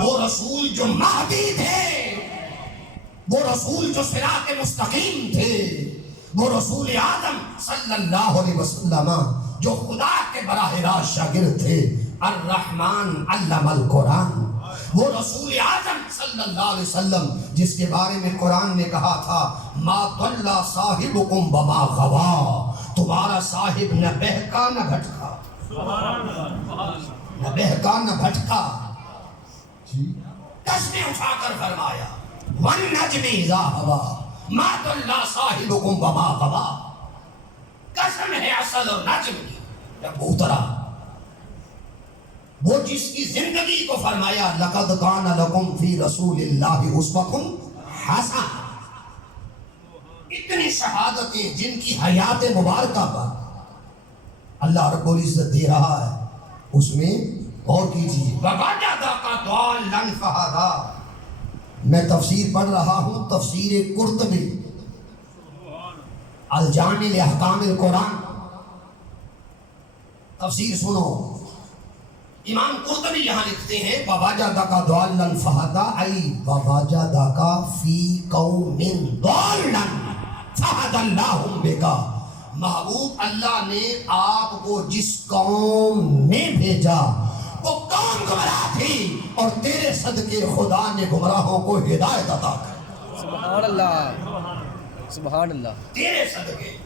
وہ رسول جو مہدی تھے، وہ رسول جو صراط مستقیم تھے، وہ رسول آدم صلی اللہ علیہ وسلم جو خدا کے براہ راست شاگرد تھے، الرحمن علم القرآن، وہ رسول اعظم صلی اللہ علیہ وسلم جس کے بارے میں قرآن نے کہا تھا ما ضل صاحبکم وما غوا، تمہارا صاحب نہ بہکا نہ بھٹکا، نہ بہکا نہ بھٹکا۔ قسمیں اٹھا کر فرمایا والنجم اذا ہوا ما ضل صاحبکم وما غوا، قسم ہے اصل اور نجم کی جب اترا، وہ جس کی زندگی کو فرمایا لقد کان لکم فی رسول اللہ اسوۃ حسنہ، اتنی شہادتیں جن کی حیات مبارکہ پر اللہ رب العزت دے رہا ہے، اس میں غور کیجیے۔ وَوَجَدَكَ ضَالًّا فَهَدَىٰ، میں تفسیر پڑھ رہا ہوں، تفسیر قرطبی الجامع لاحکام القرآن، تفسیر سنو۔ امام قرطبی یہاں لکھتے ہیں وَوَجَدَكَ ضَالًّا فَهَدَىٰ ای وَوَجَدَكَ فِي قَوْمٍ ضَالًّا فَهَدَى اللَّهُ بِكَ، محبوب اللہ نے آپ کو جس قوم میں بھیجا وہ قوم گمراہ تھی، اور تیرے صدقے خدا نے گمراہوں کو ہدایت عطا کی۔ سبحان اللہ، سبحان اللہ، تیرے صدقے،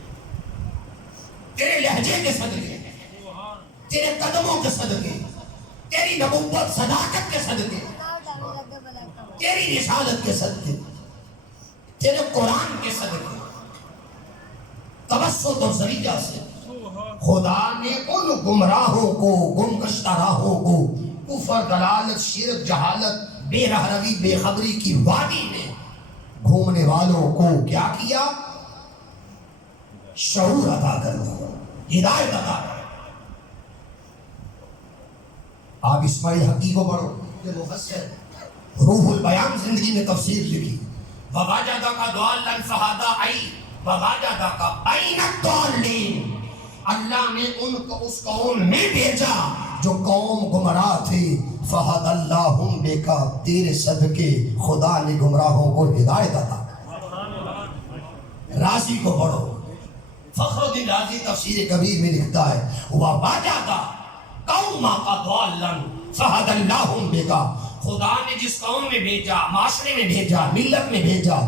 تیرے لہجے کے صدقے، تیرے قدموں کے صدقے، تیری نبوت صداقت کے صدقے، تیری رسالت کے صدقے، تیرے قرآن کے صدقے، توسط اور ذریعہ سے خدا نے ان گمراہوں کو، گم گشتہ راہوں کو، کفر، دلالت، شرک، جہالت، بے رہروی، بے خبری کی وادی میں گھومنے والوں کو کیا کیا؟ شعور عطا کر دیا، ہدایت عطا کر۔ آپ اسماعیل حقی کو پڑھو، یہ مفسر روح البیان زندگی میں تفسیر لکھی۔ وَوَجَدَكَ ضَالًّا فَهَدَىٰ ای وَوَجَدَكَ بَيْنَ الضَّالِّينَ، اللہ نے ان کو اس قوم میں بھیجا جو قوم گمراہ تھی، فَهَدَى اللَّهُ بِكَ، تیرے صدقے خدا نے گمراہوں کو ہدایت عطا کی۔ رازی کو پڑھو، فخر الدین رازی تفسیر کبیر میں لکھتا ہے وَوَجَدَ قَوْمَكَ ضَالًّا فَهَدَى اللَّهُ بِكَ، خدا نے جس قوم میں بھیجا، معاشرے میں بھیجا، ملت میں بھیجا،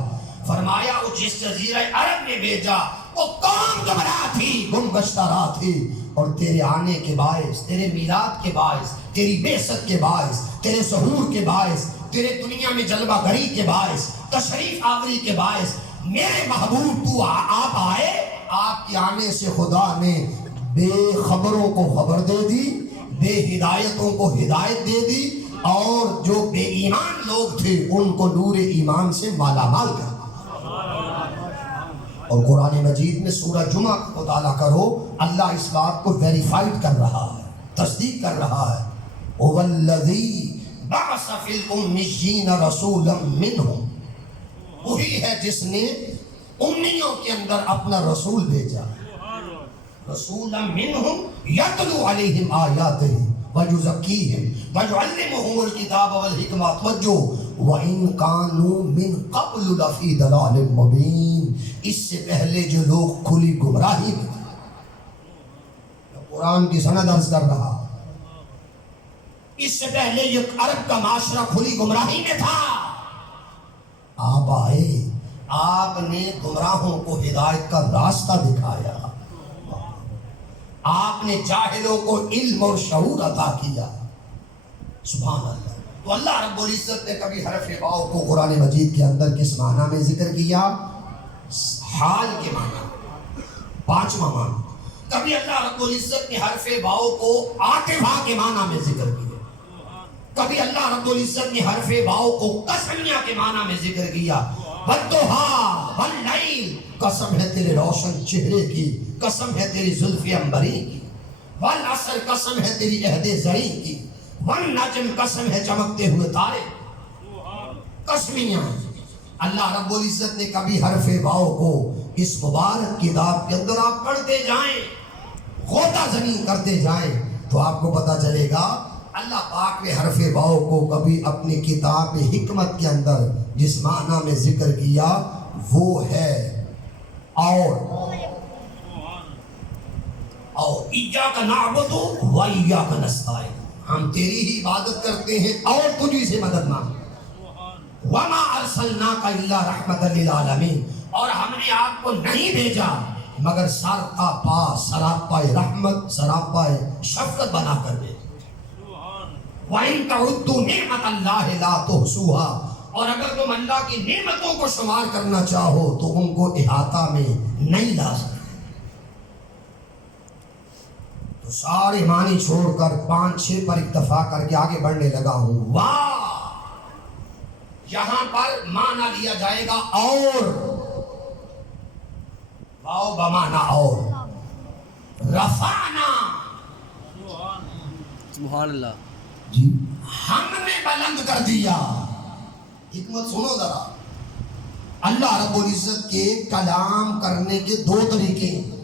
فرمایا وہ جس جزیرہ عرب میں بھیجا وہ قوم گمراہ تھی، گم گشتہ راہ تھی، اور تیرے آنے کے باعث، تیرے میلاد کے باعث، تیری بعثت کے باعث، تیرے ظہور کے باعث، تیرے دنیا میں جلوہ گری کے باعث، تشریف آوری کے باعث، میرے محبوب تو آپ آئے، آپ کے آنے سے خدا نے بے خبروں کو خبر دے دی، بے ہدایتوں کو ہدایت دے دی، اور جو بے ایمان لوگ تھے ان کو نور ایمان سے مالا مال کر۔ اور قرآن مجید میں سورہ جمعہ کو مطالعہ کرو، اللہ اس بات کو ویریفائیڈ کر رہا ہے، تصدیق کر رہا ہے۔ هو الذی بعث فی الأمیین رسولا منہم، وہی ہے جس نے امیوں کے اندر اپنا رسول بھیجا، رسولا منہم یتلو علیہم آیاتہ وَيُزَكِّيهِمْ وَيُعَلِّمُهُمُ الْكِتَابَ وَالْحِکْمَةَ وَإِنْ كَانُوا مِنْ قَبْلُ لَفِي ضَلَالٍ مُبِینٍ، اس سے پہلے جو لوگ کھلی گمراہی میں تھے، قرآن کی سند عرض کر رہا، اس سے پہلے یہ عرب کا معاشرہ کھلی گمراہی میں تھا، آپ آئے، آپ نے گمراہوں کو ہدایت کا راستہ دکھایا، آپ نے جاہلوں کو علم اور شعور عطا کیا۔ سبحان اللہ۔ تو اللہ رب العزت نے کبھی حرف واو کو قرآن مجید کے اندر کس معنی میں ذکر کیا؟ حال کے معنی، پانچواں معنی۔ کبھی اللہ رب العزت نے حرف واو کو عاطفہ کے معنی میں ذکر کیا، کبھی اللہ رب العزت نے حرف واو کو قسمیہ کے معنی میں ذکر کیا۔ وَالضُّحَىٰ وَاللَّيْلِ، قسم ہے تیرے روشن چہرے کی، قسم ہے تیری زلف عنبری کی، والعصر، قسم ہے تیری عہد زریں کی، والنجم، قسم ہے چمکتے ہوئے تارے، قسمیاں۔ اللہ رب العزت نے کبھی حرف واو کو اس مبارک کتاب کے اندر آپ پڑھتے جائیں، غوطہ زنی کرتے جائیں، تو آپ کو پتا چلے گا اللہ پاک نے حرف واو کو کبھی اپنی کتاب حکمت کے اندر جس معنی میں ذکر کیا وہ ہے اور ایاک نعبد و ایاک نستعین، ہم تیری ہی عبادت کرتے ہیں اور تجھی سے مدد مانگتے ہیں۔ وما ارسلناک الا رحمۃ للعالمین، اور ہم نے آپ کو نہیں بھیجا مگر سراپا رحمت سراپا شفقت بنا کر بھیجا۔ وَإِن تَعُدُّوا نِعْمَةَ اللَّهِ لَا تُحْصُوهَا، اور اگر تم اللہ کی نعمتوں کو شمار کرنا چاہو تو ان کو احاطہ میں نہیں لا سکتے۔ تو سارے معنی چھوڑ کر 5-6 پر اکتفا کر کے آگے بڑھنے لگا ہوں۔ واہ، یہاں پر معنی لیا جائے گا اور، واو بمعنی اور، رفعنا، سبحان اللہ، جی ہم نے بلند کر دیا۔ حکمت سنو ذرا، اللہ رب العزت کے کلام کرنے کے 2 طریقے ہیں۔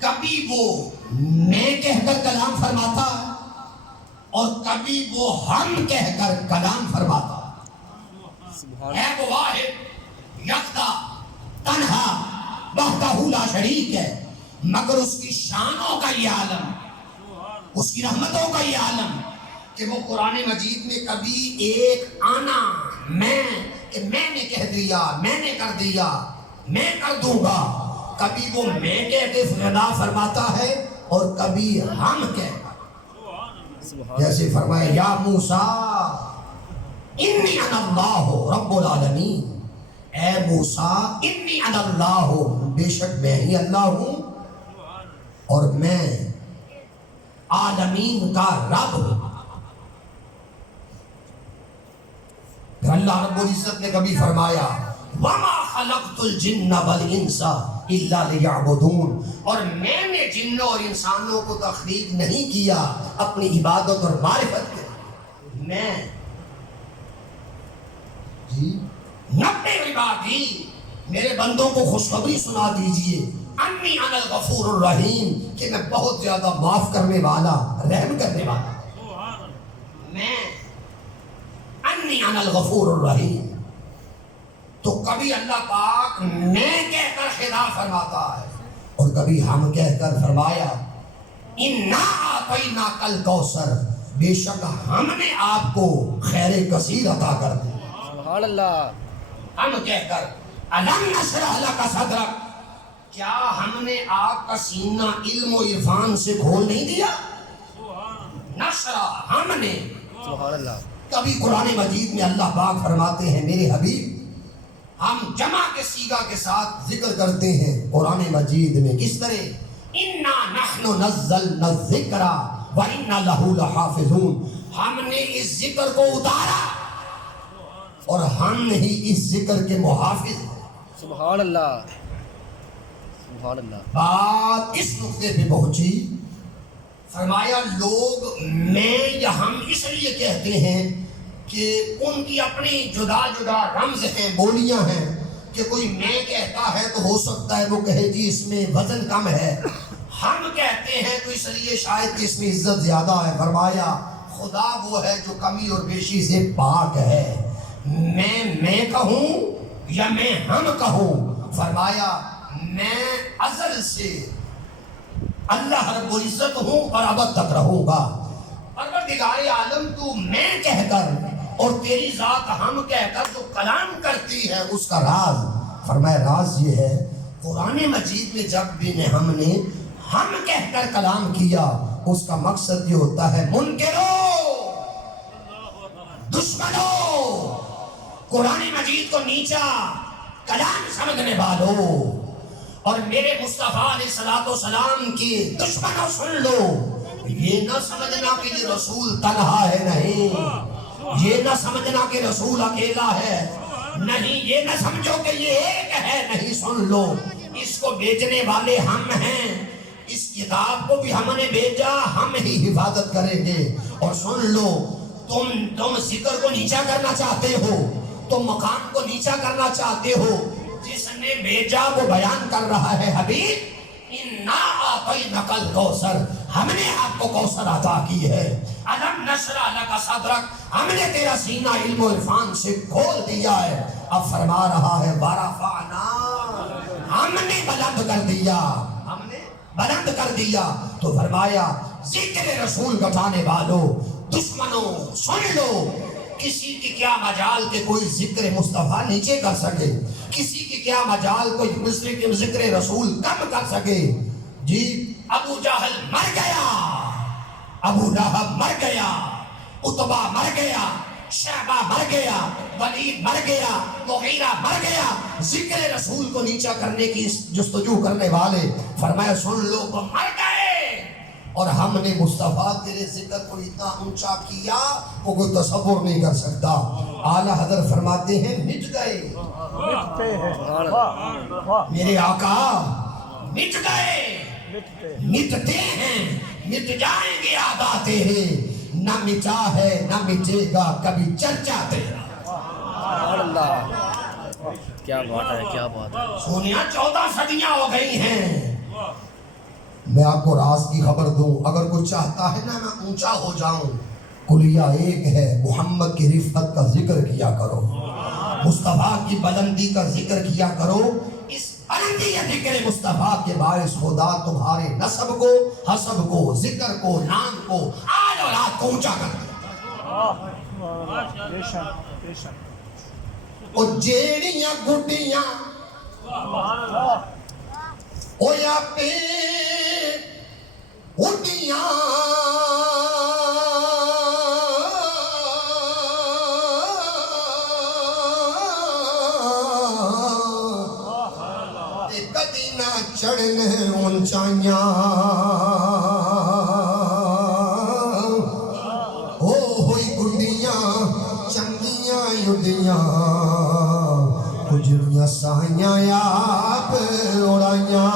کبھی وہ میں کہہ کر کلام فرماتا ہے اور کبھی وہ ہم کہہ کر کلام فرماتا سبحان ہے۔ وہ واحد یکتا تنہا وحدہ لا شریک ہے، مگر اس کی شانوں کا یہ عالم، اس کی رحمتوں کا یہ عالم کہ وہ قرآن مجید میں کبھی ایک آنا میں کہ میں نے کہہ دیا، میں نے کر دیا، میں کر دوں گا، کبھی وہ میں کہہ کے فدا فرماتا ہے اور کبھی ہم کہہ کر، جیسے فرمایا یا موسیٰ انی انا اللہ رب العالمین، اے موسیٰ انی انا اللہ، بے شک میں ہی اللہ ہوں اور میں عالمین کا رب ہوں۔ پھر اللہ رب العزت نے کبھی فرمایا وَمَا خَلَقْتُ الْجِنَّ وَالْإِنسَ إِلَّا لِيَعْبُدُونَ، اور میں نے جنوں اور انسانوں کو تخلیق نہیں کیا اپنی عبادت اور معرفت کے لیے۔ میں جی نبئ عبادی، میرے بندوں کو خوشخبری سنا دیجئے، انی انا الغفور الرحیم، کہ میں بہت زیادہ معاف کرنے والا، رحم کرنے والا، میں انی انا الغفور الرحیم۔ تو کبھی اللہ پاک میں کہہ کر خطاب فرماتا ہے اور کبھی ہم کہہ کر فرمایا انا اعطیناک الکوثر، بے شک ہم نے آپ کو خیر کثیر عطا کر دی۔ سبحان اللہ، ہم کہہ کر الم نشرح لک صدرک، کیا ہم نے آپ کا سینہ علم و عرفان سے کھول نہیں دیا؟ نشرح، ہم نے۔ سبحان اللہ، کبھی قرآن مجید میں اللہ پاک فرماتے ہیں میرے حبیب، ہم جمع کے صیغہ کے ساتھ ذکر کرتے ہیں قرآن مجید میں کس طرح انا نحن نزلنا الذکر وانا لہ لحافظون، ہم نے اس ذکر کو اتارا اور ہم ہی اس ذکر کے محافظ ہیں۔ سبحان اللہ، سبحان اللہ۔ بات اس نقطے پہ پہنچی، فرمایا لوگ میں یا ہم اس لیے کہتے ہیں کہ ان کی اپنی جدا جدا رمز ہیں، بولیاں ہیں، کہ کوئی میں کہتا ہے تو ہو سکتا ہے وہ کہے جی اس میں وزن کم ہے، ہم کہتے ہیں تو اس لیے شاید کہ اس میں عزت زیادہ ہے۔ فرمایا خدا وہ ہے جو کمی اور بیشی سے پاک ہے، میں کہوں یا میں ہم کہوں، فرمایا میں ازل سے اللہ رب العزت ہوں اور ابد تک رہوں گا۔ پروردگار عالم تو میں کہہ کر اور تیری ذات ہم کہہ کر جو کلام کرتی ہے اس کا راز، فرمایا راز یہ ہے قرآن مجید میں جب بھی ہم نے ہم کہہ کر کلام کیا اس کا مقصد یہ ہوتا ہے منکرو، دشمنو، قرآن مجید کو نیچا کلام سمجھنے والوں اور میرے مصطفیٰ علیہ السلام کی دشمنوں سن لو، یہ نہ سمجھنا کہ یہ رسول تنہا ہے، نہیں، یہ نہ سمجھنا کہ رسول اکیلا ہے، نہیں، یہ نہ سمجھو کہ یہ ایک ہے، نہیں، سن لو اس کو بیچنے والے ہم ہیں، اس کتاب کو بھی ہم نے بیچا، ہم ہی حفاظت کریں گے۔ اور سن لو تم ذکر کو نیچا کرنا چاہتے ہو، تم مقام کو نیچا کرنا چاہتے ہو، جس نے بھیجا وہ بیان کر رہا ہے حبیب انا اعطیناک الکوثر، ہم نے آپ کو کوثر عطا کی ہے. الم نشرح لک صدرک, ہم نے تیرا سینہ علم و عرفان سے کھول دیا ہے. اب فرما رہا ہے ورفعنا, ہم نے بلند کر دیا, ہم نے بلند کر دیا. تو فرمایا ذکر رسول گٹانے والوں, دشمنوں سن لو, کسی کی کیا مجال کہ کوئی ذکر مصطفیٰ نیچے کر سکے, کسی کی کیا مجال کوئی ذکر رسول کم کر سکے. جی ابو جہل مر گیا, ابو لہب مر گیا, عتبہ مر گیا, شیبہ مر گیا, ولید مر گیا, مغیرہ مر گیا, ذکر رسول کو نیچا کرنے کی جستجو کرنے والے فرمایا سن لو وہ مر گئے. اور ہم نے مصطفیٰ تیرے ذکر کو اتنا اونچا کیا وہ کوئی تصور نہیں کر سکتا. اعلیٰ حضرت فرماتے ہیں مٹ گئے, میرے آقا مٹ گئے, مٹتے ہیں, مٹ جائیں گے عادات ہیں, نہ مٹا ہے نہ مٹے گا کبھی چرچا تیرا. سبحان اللہ, کیا بات ہے, کیا بات ہے. سونیا 14 صدیاں ہو گئی ہیں. میں آپ کو راز کی خبر دوں, اگر کوئی چاہتا ہے نا میں اونچا ہو جاؤں, کلیہ ایک ہے, محمد کی رفعت کا ذکر کیا کرو, مصطفیٰ کی بلندی کا ذکر کیا کرو. اس بلندی یا ذکر مصطفیٰ کے باعث خدا تمہارے نسب کو, حسب کو, ذکر کو, نام کو, آل اولاد کو اونچا کر دے. اور جیڑیاں گڈیاں ہویا پہ اڈیاں, کدی نہ چڑھن اونچائیاں, ہوئی گڈیاں چنگیاں اڈیاں, کجڑیاں سائیاں آپ اڑائیاں.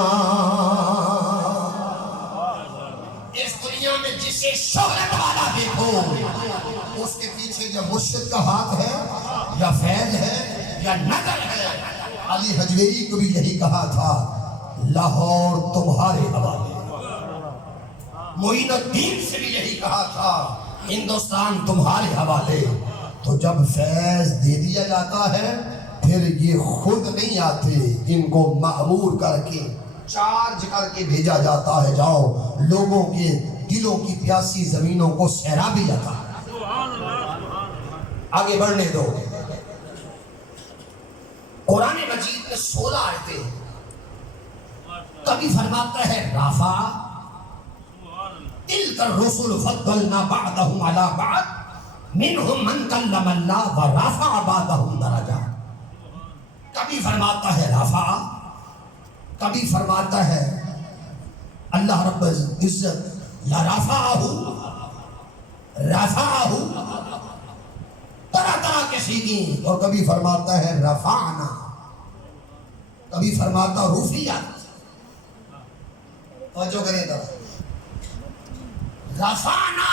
اس دنیا میں جسے شہرت والا دیکھو اس کے پیچھے یا مرشد کا ہاتھ ہے یا فیض ہے یا نظر ہے. علی حجویری کو بھی یہی کہا تھا لاہور تمہارے حوالے, معین الدین سے بھی یہی کہا تھا ہندوستان تمہارے حوالے. تو جب فیض دے دیا جاتا ہے پھر یہ خود نہیں آتے, ان کو مأمور کر کے چارج کر کے بھیجا جاتا ہے, جاؤ لوگوں کے دلوں کی پیاسی زمینوں کو سیرابی عطا. آگے بڑھنے دو. قرآن مجید میں 16 آیتیں. کبھی فرماتا ہے رفع, تلک الرسل فضلنا بعضهم على بعض منهم من کلم اللہ ورفع بعضهم درجات. کبھی فرماتا ہے رفع, کبھی فرماتا ہے اللہ رب العزت لرفعہ, رفعہ, طرح طرح کے سیگیں. اور کبھی فرماتا ہے رفعنا, کبھی فرماتا رفعت. توجہ کریں تو رفعنا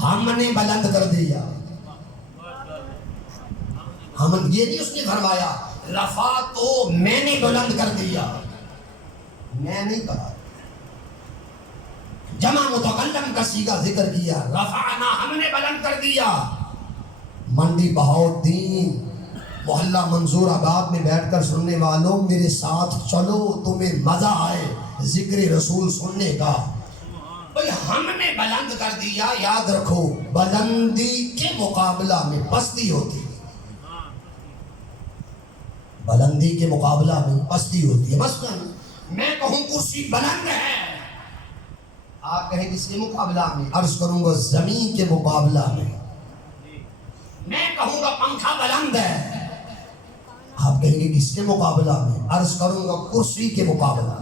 ہم نے بلند کر دیا. ہم یہ نہیں اس نے فرمایا رفع تو میں نے بلند کر دیا, میں نہیں کہا. جمع متکلم کا صیغہ ذکر کیا, رفعنا ہم نے بلند کر دیا. منڈی بہاؤدین محلہ منظور آباد میں بیٹھ کر سننے والوں میرے ساتھ چلو, تمہیں مزہ آئے ذکر رسول سننے کا. بھئی ہم نے بلند کر دیا. یاد رکھو بلندی کے مقابلہ میں پستی ہوتی ہے, بلندی کے مقابلہ میں پستی ہوتی ہے. مثلا میں کہوں کرسی بلند ہے, آپ کہیں کس کے مقابلہ میں؟ عرض کروں گا زمین کے مقابلہ میں. میں کہوں گا پنکھا بلند ہے, آپ کہیں گے کس کے مقابلہ میں؟ عرض کروں گا کرسی کے مقابلہ.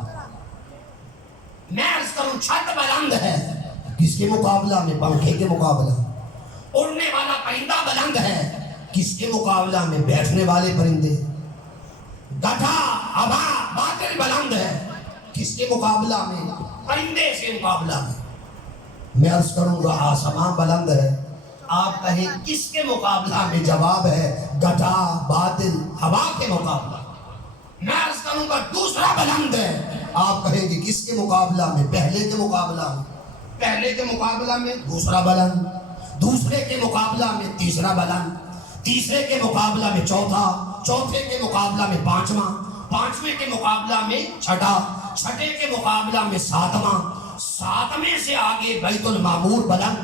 میں عرض کروں چھت بلند ہے, کس کے مقابلہ میں؟ پنکھے کے مقابلہ. اڑنے والا پرندہ بلند ہے, کس کے مقابلہ میں؟ بیٹھنے والے پرندے. گدھا ہوا باطل بلند ہے, کس کے مقابلہ میں؟ پرندے سے مقابلہ میں. میں عرض کروں گا آسمان بلند ہے, آپ کہیں کس کے مقابلہ میں؟ جواب ہے گدھا باطل ہوا کے مقابلہ. میں عرض کروں گا دوسرا بلند ہے, آپ کہیں گے کس کے مقابلہ میں؟ پہلے کے مقابلہ میں. پہلے کے مقابلہ میں دوسرا بلند، دوسرے کے مقابلہ میں تیسرا بلند، تیسرے کے مقابلہ میں چوتھا، چوتھے کے مقابلہ میں پانچواں، پانچویں کے مقابلہ میں چھٹا، چھٹے کے مقابلہ میں ساتواں، ساتویں سے آگے بیت المعمور بلند،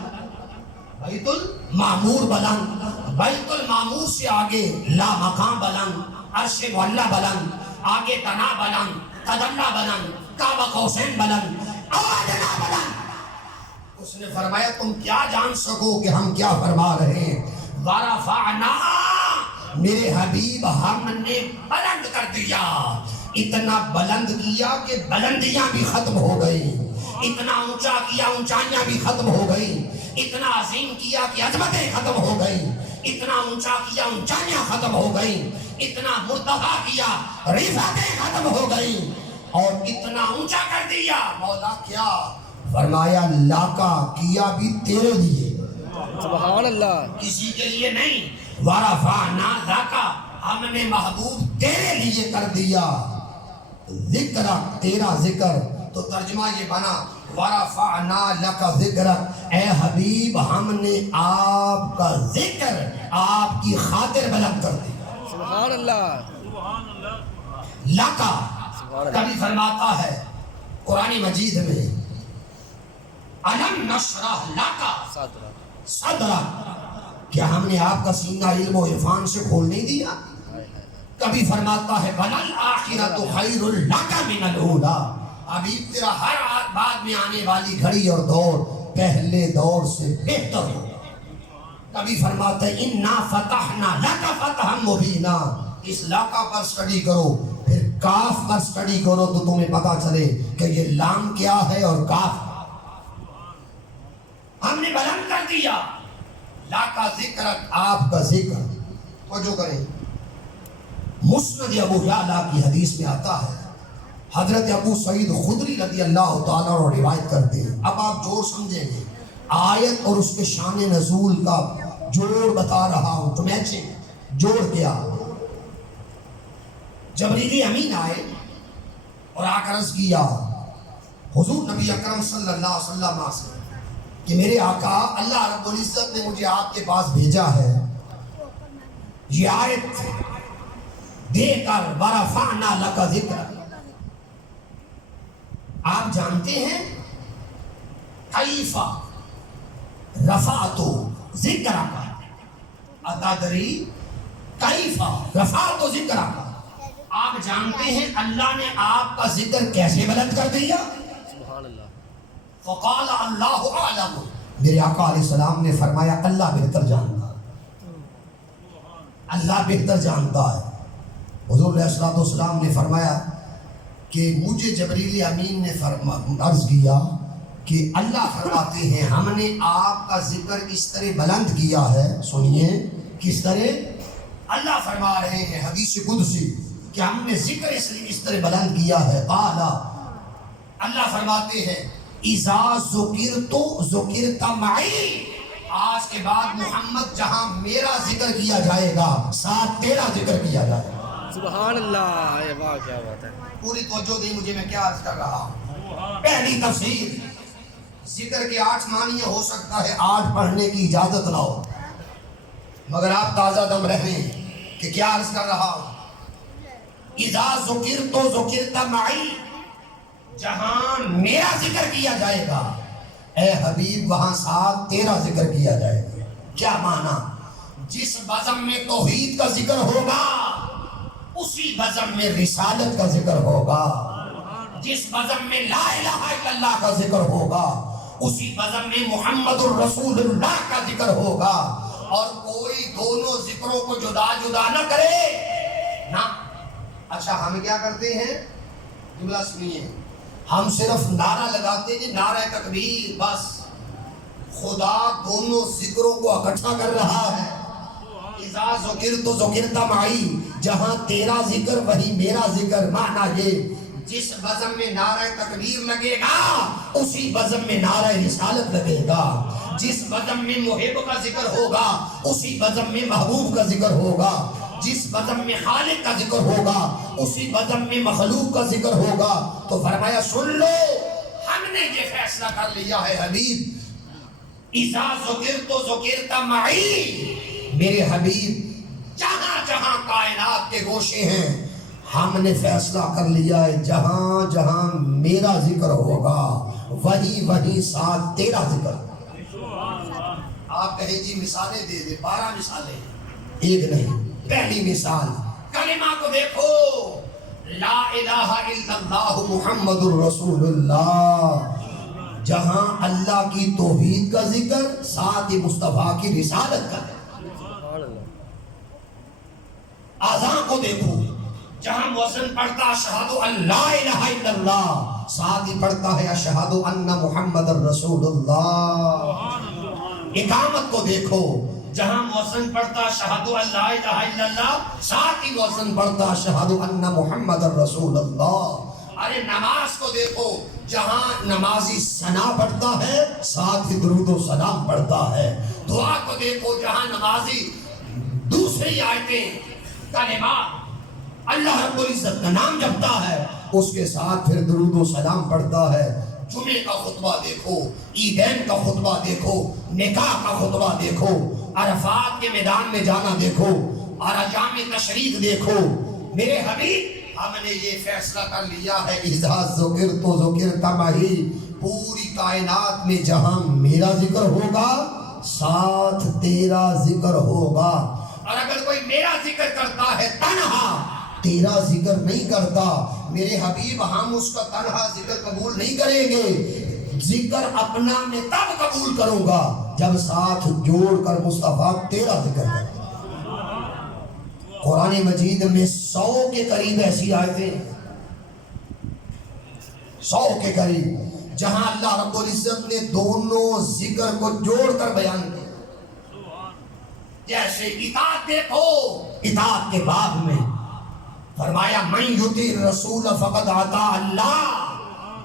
بیت المعمور بلند، بیت المعمور سے آگے لا مقام بلند، عرش معلی بلند، آگے تنا بلند، تدلہ بلند، کعبہ قوسین بلند، ادنا بلند۔ اس نے فرمایا تم کیا جان سکو کہ ہم کیا فرما رہے ہیں؟ ورفعنا، میرے حبیب ہم نے بلند کر دیا، اتنا بلند کیا کہ بلندیاں بھی ختم ہو گئی، اتنا اونچا کیا اونچائیاں بھی ختم ہو گئی، اتنا عظیم کیا کہ عظمتیں ختم ہو گئی، اتنا اونچا کیا اونچائیاں ختم ہو گئی، اتنا مرتفع کیا رفعتیں ختم ہو گئی، اور اتنا اونچا کر دیا مولا کیا فرمایا لاکا کیا بھی تیرے لیے، سبحان اللہ، کسی کے لیے نہیں۔ ورفعنا لاکا، ہم نے محبوب تیرے لیے کر دیا، ذکر تیرا ذکر، تو ترجمہ یہ بنا ورفعنا لک ذکرک، اے حبیب ہم نے آپ کا ذکر آپ کی خاطر بلند کر دیا۔ سبحان اللہ، لکا کبھی فرماتا ہے قرآن مجید میں الم نشرح لکا صدرہ، صدرک، کیا ہم نے آپ کا سینہ علم و عرفان سے کھول نہیں دیا؟ کبھی فرماتا ہے وَلَلْآخِرَةُ خَيْرٌ لَكَ مِنَ الْأُولَىٰ، حبیب تیرا ہر بعد میں آنے والی گھڑی اور دور پہلے دور سے بہتر ہو۔ کبھی فرماتا ہے اِنَّا فَتَحْنَا لَكَ فَتْحًا مُبِينًا، اس لاکا پر سٹڈی کرو، پھر کاف پر سٹڈی کرو تو تمہیں پتا چلے کہ یہ لام کیا ہے اور کاف ہم نے بلند کر دیا۔ لاکا ذکرک، آپ کا ذکر، توجہ کریں، مسند ابو یعلا کی حدیث میں آتا ہے، حضرت ابو سعید خدری رضی اللہ تعالیٰ عنہ روایت کرتے ہیں۔ اب آپ جوڑ سمجھیں گے، آیت اور اس کے شان نزول کا جوڑ بتا رہا ہوں، تو میچنگ جوڑ کیا۔ جبریل امین آئے اور آ کر عرض کیا حضور نبی اکرم صلی اللہ علیہ وسلم سے کہ میرے آقا اللہ رب العزت نے مجھے آپ کے پاس بھیجا ہے، یہ آیت دے کر ورفعنا لک ذکرک۔ آپ جانتے ہیں کیف رفعت ذکرک، اتدری کیف رفعت ذکرک، آپ جانتے ہیں اللہ نے آپ کا ذکر کیسے بلند کر دیا؟ سبحان اللہ، فقال اللہ اعلم، میرے آقا علیہ السلام نے فرمایا اللہ بہتر جانتا ہے، اللہ بہتر جانتا ہے۔ حضور علیہ السلام نے فرمایا کہ مجھے جبریل امین نے عرض کیا کہ اللہ فرماتے ہیں ہم نے آپ کا ذکر اس طرح بلند کیا ہے، سنیے کس طرح؟ اللہ فرما رہے ہیں حدیث قدسی کہ ہم نے ذکر اس طرح بلند کیا ہے، قال اللہ فرماتے ہیں اذا ذکرت ذکرت معی، آج کے بعد محمد جہاں میرا ذکر کیا جائے گا ساتھ تیرا ذکر کیا جائے گا۔ سبحان اللہ، یہ واہ کیا بات ہے۔ پوری توجہ دی مجھے، میں کیا عرض کر رہا ہوں۔ پہلی تفسیر، ذکر کے 8 معنی ہو سکتا ہے 8 پڑھنے کی اجازت نہ ہو، مگر آپ تازہ دم رہیں کہ کیا عرض کر رہا ہوں۔ اذا ذکرت ذکرت معی، جہاں میرا ذکر کیا جائے گا اے حبیب وہاں ساتھ تیرا ذکر کیا جائے گا۔ کیا معنی؟ جس بزم میں توحید کا ذکر ہوگا اسی بزم میں رسالت کا ذکر ہوگا، جس بزم میں لا الہ الا اللہ کا ذکر ہوگا اسی بزم میں محمد الرسول اللہ کا ذکر ہوگا، اور کوئی دونوں ذکروں کو جدا جدا نہ کرے نہ۔ اچھا ہم کیا کرتے ہیں؟ جملہ سنیے، ہم صرف نعرہ لگاتے ہیں، نعرہ تکبیر، بس خدا دونوں ذکروں کو اکٹھا کر رہا ہے۔ اذا ذکرت ذکرت معی، جہاں تیرا ذکر وہی میرا ذکر، معنی یہ جس بزم میں نعرہ تکبیر لگے گا اسی بزم میں نعرہ رسالت لگے گا، جس بزم میں محب کا ذکر ہوگا اسی بزم میں محبوب کا ذکر ہوگا، جس بزم میں خالق کا ذکر ہوگا اسی بزم میں مخلوق کا ذکر ہوگا۔ تو فرمایا سن لو، ہم نے یہ فیصلہ کر لیا ہے حبیب، اذا ذکرت ذکرت معی، میرے حبیب جہاں جہاں کائنات کے گوشے ہیں ہم نے فیصلہ کر لیا ہے جہاں جہاں میرا ذکر ہوگا وہی وہی ساتھ تیرا ذکر۔ آپ کہیں جی مثالیں دے دے، 12 مثالیں، ایک نہیں۔ پہلی مثال کلمہ کو دیکھو، لا الہ الا اللہ محمد الرسول اللہ، جہاں اللہ کی توحید کا ذکر ساتھ ہی مصطفیٰ کی رسالت کا۔ اذان کو دیکھو، جہاں مؤذن پڑھتا اشہد ان لا الہ الا اللہ، ساتھ ہی پڑھتا ہے اشہد ان محمد الرسول اللہ۔ اقامت کو دیکھو، جہاں مؤذن پڑھتا اشہد ان لا الہ الا اللہ، ساتھ ہی مؤذن پڑھتا اشہد ان محمد الرسول اللہ۔ ارے نماز کو دیکھو، جہاں نمازی ثنا پڑھتا ہے ساتھ ہی درود و سلام پڑھتا ہے۔ دعا کو دیکھو، جہاں نمازی دوسری آیتیں کلمات اللہ رب العزت کا نام جپتا ہے اس کے ساتھ پھر درود و سلام پڑھتا ہے۔ جمعے کا خطبہ دیکھو، عیدین کا خطبہ دیکھو، نکاح کا خطبہ دیکھو، عرفات کے میدان میں جانا دیکھو، اور ایام تشریق دیکھو۔ میرے حبیب ہم نے یہ فیصلہ کر لیا ہے اذا ذکرت ذکرت معی، پوری کائنات میں جہاں میرا ذکر ہوگا ساتھ تیرا ذکر ہوگا۔ اور اگر کوئی میرا ذکر کرتا ہے تنہا، تیرا ذکر نہیں کرتا، میرے حبیب ہم اس کا تنہا ذکر قبول نہیں کریں گے۔ ذکر اپنا میں تب قبول کروں گا جب ساتھ جوڑ کر مصطفیٰ تیرا ذکر کروں۔ قرآن مجید میں 100 کے قریب ایسی آیتیں، 100 کے قریب، جہاں اللہ رب العزت نے دونوں ذکر کو جوڑ کر بیان کیا۔ جیسے اطاعت دیکھو، اطاعت کے باب میں فرمایا من یطیع الرسول فقد اطاع اللہ،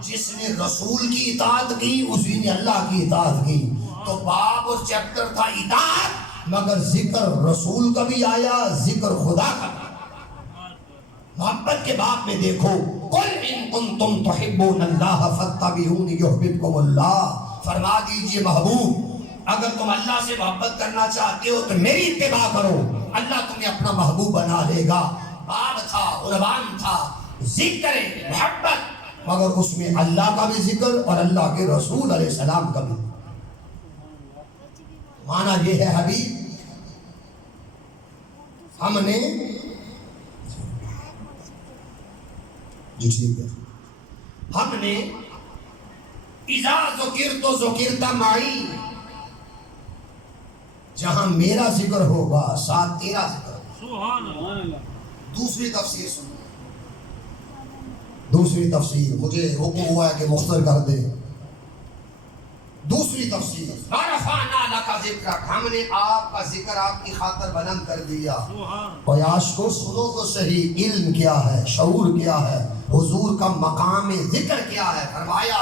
جس نے رسول کی اطاعت کی اسی نے اللہ کی اطاعت کی۔ تو باب اور چیپٹر تھا اطاعت، مگر ذکر رسول کا بھی آیا، ذکر خدا کا بھی۔ محبت کے باب میں دیکھو، قل ان کنتم تحبون اللہ فاتبعونی یحببکم اللہ، فرما دیجئے محبوب اگر تم اللہ سے محبت کرنا چاہتے ہو تو میری اتباع کرو، اللہ تمہیں اپنا محبوب بنا لے گا۔ باب تھا، عنوان تھا ذکر محبت، مگر اس میں اللہ کا بھی ذکر اور اللہ کے رسول علیہ السلام کا بھی۔ معنی یہ ہے حبیب ہم نے اذا ذکرت ذکرت معی، جہاں میرا ذکر ہوگا ساتھ تیرا ذکر ہوگا۔ دوسری تفسیر سنو، دوسری تفسیر مجھے حکم ہوا ہے کہ مختصر کر دے۔ دوسری تفسیر رفعنا لک ذکرک، ہم نے آپ کا ذکر آپ کی خاطر بلند کر دیا۔ قیاس کو سنو تو صحیح، علم کیا ہے، شعور کیا ہے، حضور کا مقام ذکر کیا ہے۔ فرمایا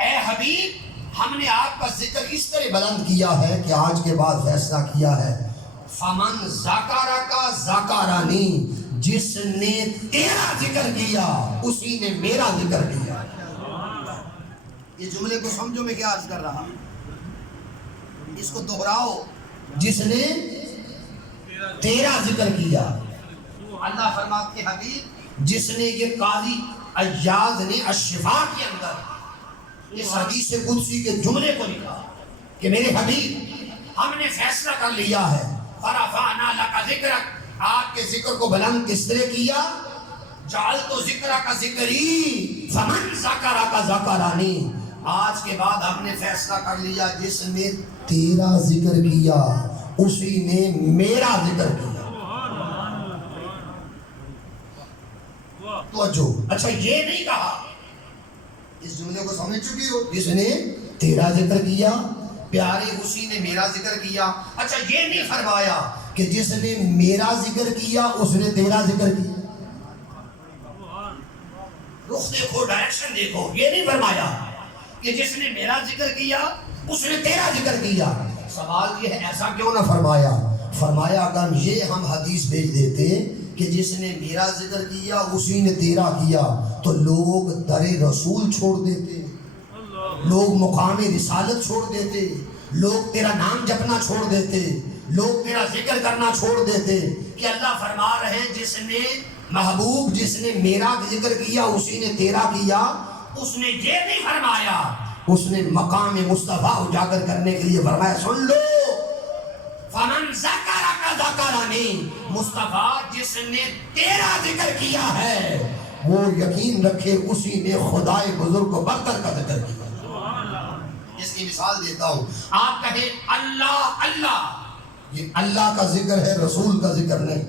اے حبیب ہم نے آپ کا ذکر اس طرح بلند کیا ہے کہ آج کے بعد فیصلہ کیا ہے فمن ذکرک ذکرنی، جس نے تیرا ذکر کیا اسی نے میرا ذکر کیا۔ یہ جملے کو سمجھو میں کیا عرض کر رہا، اس کو دہراؤ، جس نے تیرا ذکر کیا۔ اللہ فرماتے حبیب جس نے یہ قاضی عیاض نے الشفا کے اندر اس حدیث قدسی کے جملے کو لکھا کہ میرے حبیب ہم نے فیصلہ کر لیا ہے فرفعنا لک ذکرک، آپ کے ذکر کو بلند کس طرح کیا، جعلت ذکرک ذکری فمن ذکرک ذکرانی، آج کے بعد ہم نے فیصلہ کر لیا جس نے تیرا ذکر کیا اسی نے میرا ذکر کیا۔ توجہ، اچھا یہ نہیں کہا، اس جملے کو سمجھ چکی ہو، جس نے تیرا ذکر کیا پیارے اسی نے میرا ذکر کیا۔ اچھا یہ نہیں فرمایا کہ جس نے میرا ذکر کیا اس نے تیرا ذکر کیا، رخ دیکھو، ڈائریکشن دیکھو، یہ نہیں فرمایا کہ جس نے میرا ذکر کیا اس نے تیرا ذکر کیا۔ سوال یہ ہے ایسا کیوں نہ فرمایا؟ فرمایا اگر یہ ہم حدیث بھیج دیتے کہ جس نے میرا ذکر کیا اسی نے تیرا کیا تو لوگ در رسول چھوڑ دیتے، لوگ مقام رسالت چھوڑ دیتے، لوگ تیرا نام جپنا چھوڑ دیتے، لوگ تیرا ذکر کرنا چھوڑ دیتے، کہ اللہ فرما رہے ہیں جس نے محبوب جس نے میرا ذکر کیا اسی نے تیرا کیا۔ اس نے یہ نہیں فرمایا، اس نے مقام مصطفیٰ اجاگر کرنے کے لیے فرمایا سن لو فمن ذکرک ذکرنی، مصطفیٰ جس نے تیرا ذکر کیا ہے وہ یقین رکھے اسی نے خدائے بزرگ کو برتر کا ذکر کیا۔ اس کی مثال دیتا ہوں، آپ کہیں اللہ اللہ، یہ اللہ کا ذکر ہے، رسول کا ذکر نہیں۔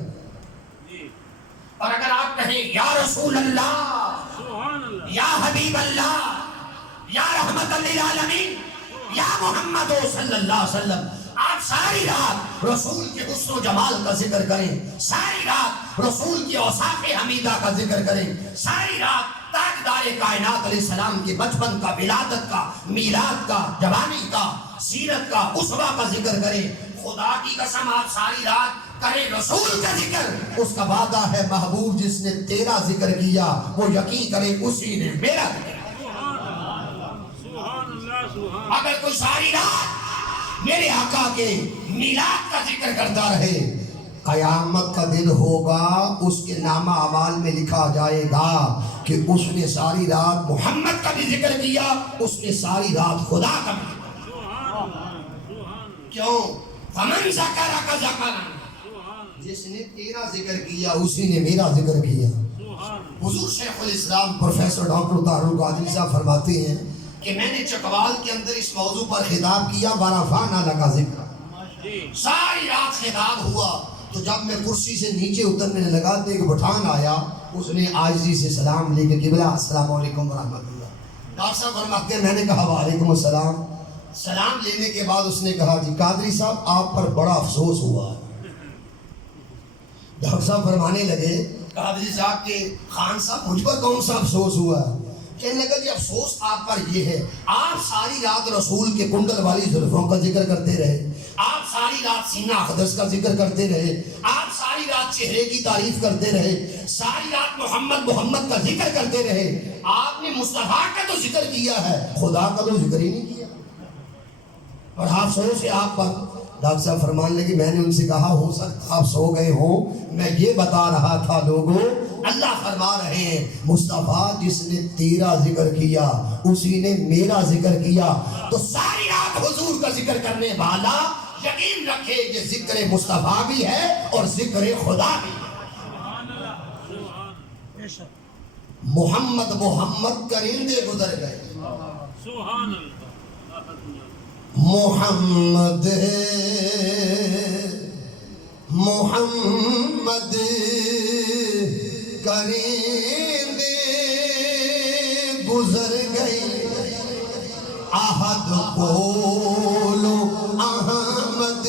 اور اگر آپ کہیں یا رسول اللہ، یا حبیب اللہ، یا رحمت للعالمین، یا محمد صلی اللہ علیہ وسلم، آپ ساری رات رسول کے حسن و جمال کا ذکر کریں، ساری رات رسول کی اوصاف حمیدہ کا ذکر کریں، ساری رات تاجدار کائنات علیہ السلام کے بچپن کا، ولادت کا، میلاد کا، جوانی کا، سیرت کا، اسوہ کا ذکر کریں۔ خدا کی قسم آپ ساری رات کریں رسول کا ذکر، اس کا وعدہ ہے محبوب جس نے تیرا ذکر کیا وہ یقین کرے اسی نے میرا ذکر کیا۔ اگر کوئی ساری رات میرے آقا کے میلاد کا ذکر کرتا رہے، قیامت کا دن ہوگا اس کے نامہ اعمال میں لکھا جائے گا کہ اس نے ساری رات محمد کا بھی ذکر کیا، اس نے ساری رات خدا کا بھی ذکر کیا۔ کیوں؟ فمن ذکرک ذکرنی، جس نے تیرا ذکر کیا اسی نے میرا ذکر کیا۔ حضور شیخ الاسلام پروفیسر ڈاکٹر طاہر القادری صاحب فرماتے ہیں کہ میں نے چکوال کے اندر اس موضوع پر خطاب کیا، ورفعنا لک ذکرک، ساری رات خطاب ہوا، تو جب میں کرسی سے نیچے اترنے لگا تو ایک پٹھان آیا، اس نے عاجزی سے سلام لے کے قبلہ السلام علیکم ورحمۃ اللہ۔ ڈاکٹر صاحب فرماتے ہیں میں نے کہا وعلیکم السلام۔ سلام لینے کے بعد اس نے کہا جی قادری صاحب آپ پر بڑا افسوس ہوا۔ ڈاکٹر صاحب فرمانے لگے قادری صاحب کے خان صاحب مجھ پر کون سا افسوس ہوا؟ کہنے لگا جی افسوس آپ پر یہ ہے آپ ساری رات رسول کے کنڈل والی زلفوں کا ذکر کرتے رہے، آپ ساری رات سینہ اقدس کا ذکر کرتے رہے، آپ ساری رات چہرے کی تعریف کرتے رہے، ساری رات محمد محمد کا ذکر کرتے رہے، آپ نے مصطفیٰ کا تو ذکر کیا ہے خدا کا تو ذکر ہی نہیں کیا، اور افسوس ہے آپ پر۔ ڈاکٹر صاحب فرمان لگے میں نے ان سے کہا ہو سکتا آپ سو گئے ہوں، میں یہ بتا رہا تھا لوگوں اللہ فرما رہے ہیں مصطفیٰ جس نے تیرا ذکر کیا اسی نے میرا ذکر کیا، تو ساری رات حضور کا ذکر کرنے والا یقین رکھے یہ ذکر مصطفیٰ بھی ہے اور ذکر خدا بھی ہے۔ محمد محمد کرندے گزر گئے، محمد محمد کرندے گزر گئے، احد بولو احمد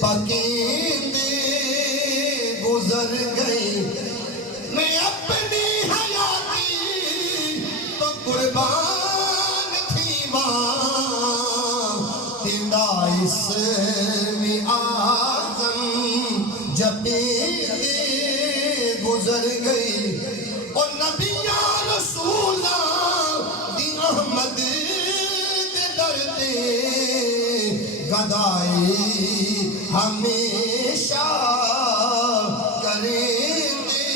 پکیندے گزر گئے، میں اپنی حیاتی تو قربان تھی ماں اسم اعظم جپیندے گزر گئی، اور نبی یا رسول دی احمد دے درتے گدائی ہمیشہ کریندے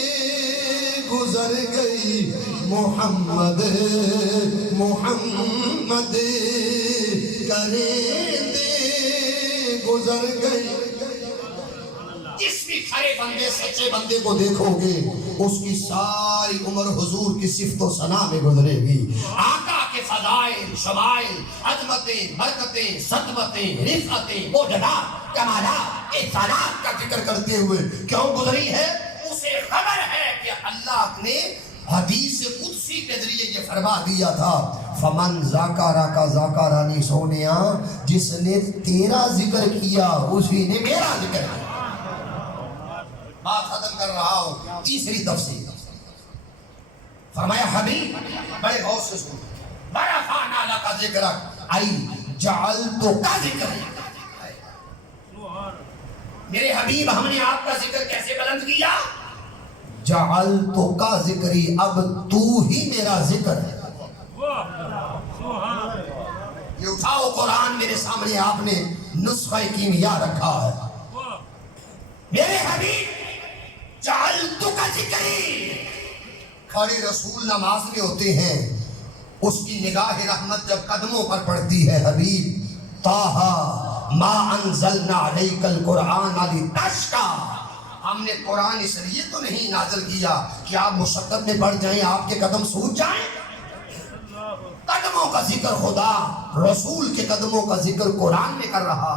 گزر گئی، محمد محمد کریندے گزر گئی۔ جس بھی کھڑے بندے سچے بندے کو دیکھو گے اس کی ساری عمر حضور کی صفت و ثنا میں گزرے گی، آقا کے فضائل شمائل عظمتیں برکتیں سطوتیں رفعتیں موجودات کمالات احسانات کا ذکر کرتے ہوئے کیوں گزری ہے؟ اسے خبر ہے کہ اللہ نے حدیث قدسی کے ذریعے یہ فرما دیا تھا فمن ذاکرک ذاکرنی، سونیا جس نے تیرا ذکر کیا اسی نے میرا ذکر کیا۔ بات ختم کر رہا ہوں، تیسری تفسیر فرمایا حبیب بڑے غور سے سن، ورفعنا لک ذکرک ای جعلتک ذکرک، میرے حبیب ہم نے آپ کا ذکر کیسے بلند کیا؟ جعلتک ذکری، اب تو ہی میرا ذکر ہے۔ کہ اٹھاؤ قرآن، میرے سامنے آپ نے نسخہ کیمیا رکھا ہے۔ میرے حبیب جعلتک ذکری، کھڑے رسول نماز میں ہوتے ہیں، اس کی نگاہ رحمت جب قدموں پر پڑتی ہے، حبیب طٰہٰ ما انزلنا علیک القرآن لتشقیٰ، ہم نے قرآن اس لیے تو نہیں نازل کیا کہ آپ مشقت میں پڑ جائیں، آپ کے قدم سوج جائیں۔ قدموں کا ذکر خدا رسول کے قدموں کا ذکر قرآن میں کر رہا۔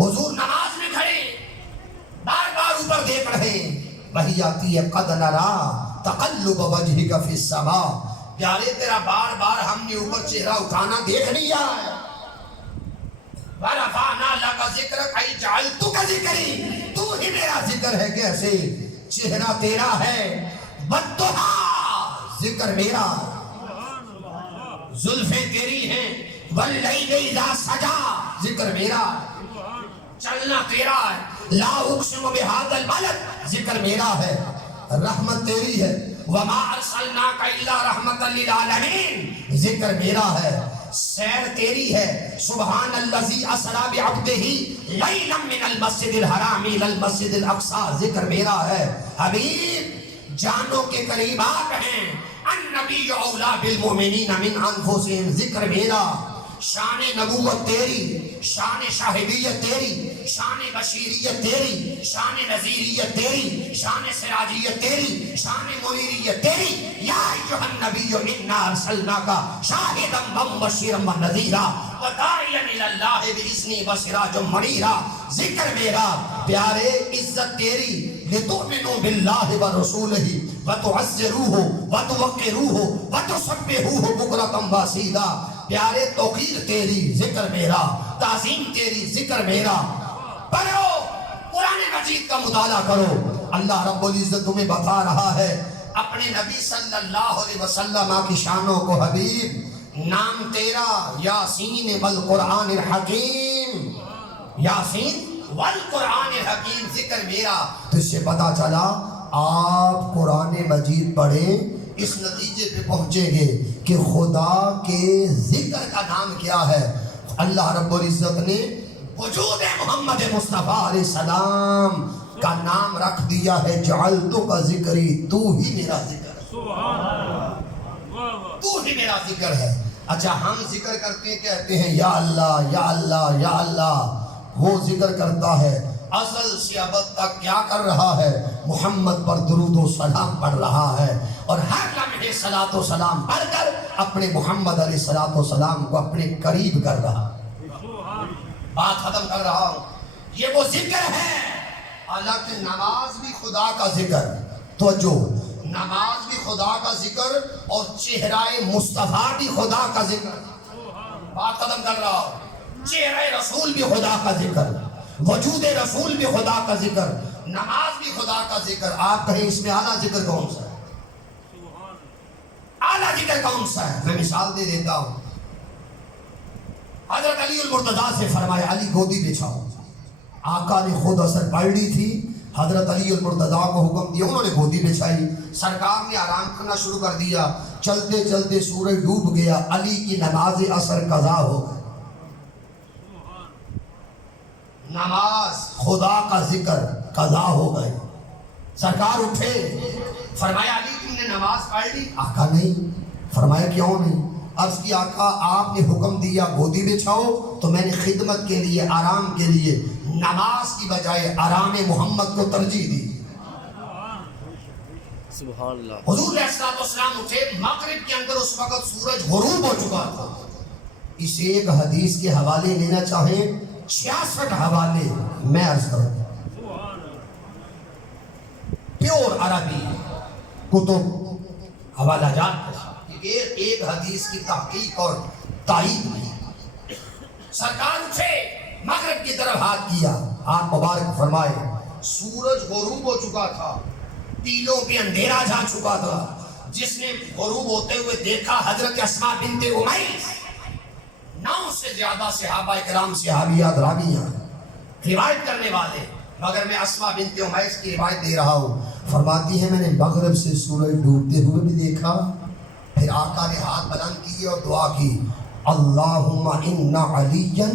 حضور نماز میں کھڑے بار بار اوپر دیکھ رہے، وہی آتی ہے قد نرا تقلب وجہک فی السماء، پیارے تیرا بار بار ہم نے اوپر چہرہ اٹھانا دیکھ لیا ہے۔ وَرَفَعْنَا لَكَ ذِكْرَكَ أَيْ جَعَلْتُكَ ذِكْرِي، تو ہی میرا ذکر ہے، کیسے چہرہ تیرا ہے، وَالضُّحَىٰ ذکر میرا، زلفیں تیری ہیں، وَاللَّيْلِ إِذَا سَجَىٰ ذکر میرا، چلنا تیرا ہے، لا اقسم بہذا البلد ذکر میرا ہے، رحمت تیری ہے، وَمَا أَرْسَلْنَاكَ إِلَّا رَحْمَةً لِّلْعَالَمِينَ ذکر میرا ہے، سیر تیری ہے، سبحان الذی اسریٰ بعبدہ لیلا من المسجد الحرام الی المسجد الاقصیٰ ذکر میرا ہے۔ حبیب جانوں کے قریب آپ ہیں، النبی اولیٰ بالمؤمنین من انفسہم ذکر میرا، شان نبوت تیری، شان شاہدیت تیری، شان بشیریت تیری، شان نذیریت تیری، شان سراجیت تیری، شان منیریت تیری۔ یا ایھا النبی انا ارسلناک شاہدا ومبشرا ونذیرا وداعیا الی اللہ باذنہ وسراجا منیرا ذکر میرا۔ پیارے عزت تیری، لتؤمنوا باللہ ورسولہ وتعزروہ وتوقروہ وتسبحوہ بکرۃ واصیلا، پیارے توقیر تیری ذکر میرا، تعظیم تیری ذکر میرا۔ پڑھو قرآن مجید کا مطالعہ کرو، اللہ رب العزت تمہیں بتا رہا ہے اپنے نبی صلی اللہ علیہ وسلم کی شانوں کو۔ حبیب نام تیرا یاسین والقرآن الحکیم، یاسین والقرآن الحکیم ذکر میرا۔ تو اس سے پتا چلا آپ قرآن مجید پڑھیں، اس نتیجے پہ پہنچیں گے کہ خدا کے ذکر کا نام کیا ہے۔ اللہ رب العزت نے وجود محمد مصطفیٰ علیہ السلام کا نام رکھ دیا ہے جعلتک ذکری، تو ہی میرا ذکر ہے، تو ہی میرا ذکر ہے۔ اچھا ہم ذکر کرتے کہتے ہیں یا اللہ یا اللہ یا اللہ، وہ ذکر کرتا ہے ازل سے ابد تک کیا کر رہا ہے، محمد پر درود و سلام پڑھ رہا ہے، اور ہر لمحے صلاۃ و سلام پڑھ کر اپنے محمد علیہ الصلاۃ والسلام کو اپنے قریب کر رہا۔ بات ختم کر رہا ہوں، یہ وہ ذکر ہے۔ حالانکہ نماز بھی خدا کا ذکر، توجہ، نماز بھی خدا کا ذکر اور چہرہ مصطفیٰ بھی خدا کا ذکر۔ بات ختم کر رہا ہوں، چہرہ رسول بھی خدا کا ذکر، وجود رسول بھی خدا کا ذکر، نماز بھی خدا کا ذکر۔ آپ کہیں اس میں اعلیٰ ذکر کون سا ہے؟ اعلیٰ ذکر کون سا ہے؟ میں مثال دے دیتا ہوں۔ حضرت علی المرتضیٰ سے فرمایا علی گودی بچھاؤ، آقا نے خود اثر پڑھ لی تھی، حضرت علی المرتضیٰ کو حکم دیا، انہوں نے گودی بچھائی، سرکار نے آرام کرنا شروع کر دیا۔ چلتے چلتے سورج ڈوب گیا، علی کی نماز اثر قضا ہو گئی۔ نماز خدا کا ذکر قضا ہو گئے۔ سرکار اٹھے، فرمایا علی تم نے نماز پڑھ لی؟ آقا نہیں۔ فرمایا کیوں نہیں؟ عرض کی آقا آپ نے حکم دیا گودی بچھاؤ تو میں نے خدمت کے لیے، آرام کے لیے نماز کی بجائے آرام محمد کو ترجیح دی۔ سبحان اللہ۔ حضور علیہ الصلوۃ والسلام اٹھے، مغرب کے اندر اس وقت سورج غروب ہو چکا تھا۔ اس ایک حدیث کے حوالے لینا چاہیں 66 حوالے میں عرض کروں، پیور عربی کتب حوالہ جات کے ساتھ ایک حدیث کی تحقیق اور تائید کی۔ سرکار اٹھے، مغرب کی طرف ہاتھ کیا، ہاتھ مبارک فرمائے، سورج غروب ہو چکا تھا، تیلوں پہ اندھیرا جا چکا تھا۔ جس نے غروب ہوتے ہوئے دیکھا حضرت اسماء بنت امیس، 9 سے زیادہ صحابہ کرام، صحابیات، راویاں، روایت کرنے والے، مگر میں اسماء بنت امیس کی روایت دے رہا ہوں۔ فرماتی ہے میں نے مغرب سے سورج ڈوبتے ہوئے بھی دیکھا، پھر آقا نے ہاتھ بلند کیے اور دعا کی، اللہم ان علیًا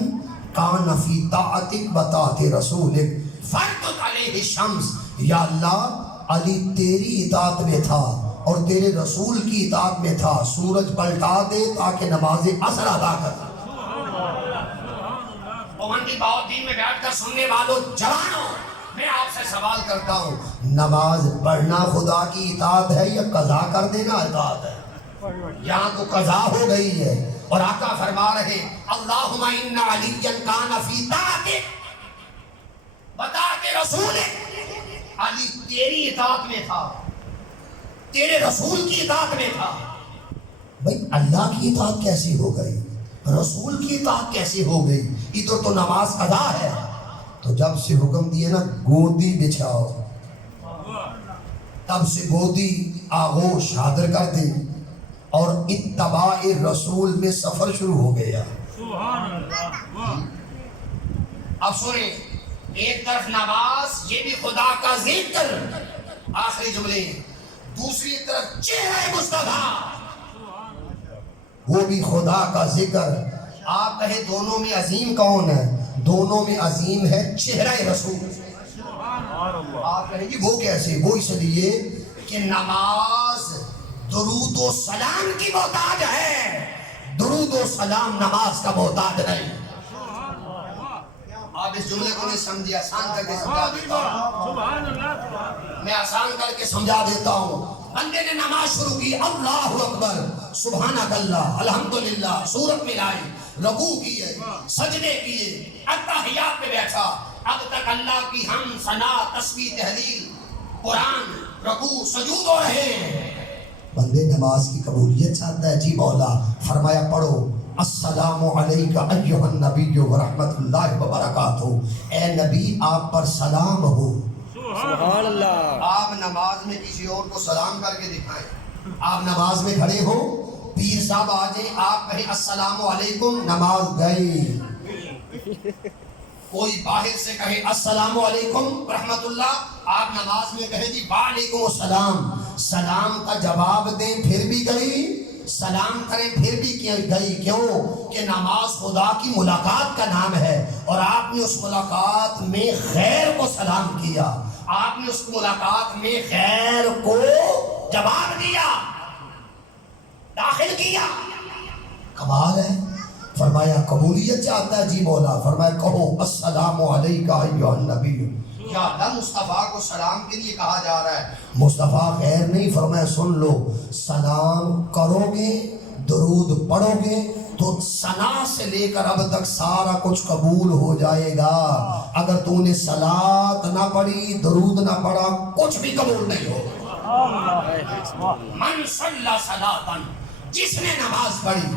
کان فی طاعتک بطاعت رسولک فرقت علیہ الشمس، یا اللہ علی تیری اطاعت میں تھا اور تیرے رسول کی اطاعت میں تھا، سورج پلٹا دے تاکہ نماز عصر ادا کر۔ پابندی بہت دین میں بیٹھ کر سننے والوں جوانوں، میں آپ سے سوال کرتا ہوں، نماز پڑھنا خدا کی اطاعت ہے یا قضا کر دینا اطاعت ہے؟ یہاں تو قضا ہو گئی ہے، اور آقا فرما رہے اللہم ان علیًا کان فی طاعتک بطاعت رسولک، علی تیری اطاعت میں تھا، تیرے رسول کی اطاعت میں تھا۔ بھئی اللہ کی اطاعت کیسی ہو گئی، رسول کی اطاعت کیسی ہو گئی؟ ادھر تو نماز قضا ہے۔ تو جب سے حکم دیے نا گودی بچھاؤ، تب سے گودی آغوش حاضر کر دی اور اتباع رسول میں سفر شروع ہو گیا۔ اب سنیں، ایک طرف نماز، یہ بھی خدا کا ذکر، آخری جملے، دوسری طرف چہرہ مصطفیٰ، وہ بھی خدا کا ذکر۔ آپ کہیں دونوں میں عظیم کون ہے؟ دونوں میں عظیم ہے چہرہ رسول۔ آپ کہیں گی وہ کیسے؟ وہ اس لیے کہ نماز درود و سلام کی محتاج ہے، درود و سلام نماز کا محتاج نہیں۔ آپ اس جملے کو نہیں سمجھے، آسان کر کے سمجھا دیتا ہوں، میں آسان کر کے سمجھا دیتا ہوں۔ بندے نے نماز شروع کی، اللہ اکبر، سبحانک اللہ، الحمدللہ، سورت ملائی، رکوع کیے، سجدے کیے، اتحیات پہ بیٹھا، اب تک اللہ کی حمد، ثنا، تسبیح، تہلیل، قرآن، رکوع، سجود ہو رہے ہیں۔ بندے نماز کی قبولیت چاہتا ہے، جی مولا، فرمایا پڑھو السلام علیکہ ایھا النبی ورحمۃ اللہ وبرکاتہ، اے نبی آپ پر سلام ہو۔ سبحان اللہ۔ آپ نماز میں کسی اور کو سلام کر کے دکھائیں، آپ نماز میں کھڑے ہو، پیر صاحب آ جائیں، آپ کہیں السلام علیکم، نماز گئی۔ کوئی باہر سے کہے السلام علیکم رحمت اللہ، آپ نماز میں کہیں جی وعلیکم السلام، سلام کا جواب دیں پھر بھی گئی، سلام کریں پھر بھی گئی، کیوں کہ نماز خدا کی ملاقات کا نام ہے، اور آپ نے اس ملاقات میں خیر کو سلام کیا، آپ نے اس ملاقات میں خیر کو جواب دیا، داخل کیا، کمال ہے۔ فرمایا قبولیت چاہتا ہے، جی مولا، فرمایا کہو السلام علیکہ ایھا النبی، یا اللہ مصطفیٰ کو سلام کے لیے کہا جا رہا ہے، مصطفیٰ خیر نہیں، فرمایا سن لو، سلام کرو گے، درود پڑھو گے تو ثنا سے لے کر اب تک سارا کچھ قبول ہو جائے گا۔ اگر تو نے صلاۃ نہ پڑھی، درود نہ پڑھا، کچھ بھی قبول نہیں ہوگا۔ من صلی صلاۃ، جس نے نماز پڑھی،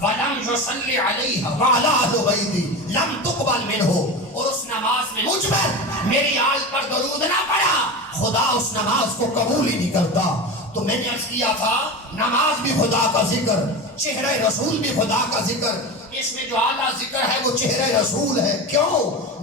وَلَمْ يُصَلِّ عَلَيْهَا وَعَلَىٰ أَهْلِ بَيْتِهِ لَمْ تُقْبَلْ مِنْهُ، اور اس نماز میں مجھ پر میری آل پر درود نہ پڑا، خدا اس نماز کو قبول ہی نہیں کرتا۔ تو میں نے عرض کیا تھا نماز بھی خدا کا ذکر، چہرہ رسول بھی خدا کا ذکر، اس میں جو اعلیٰ ذکر ہے وہ چہرہ رسول ہے۔ کیوں؟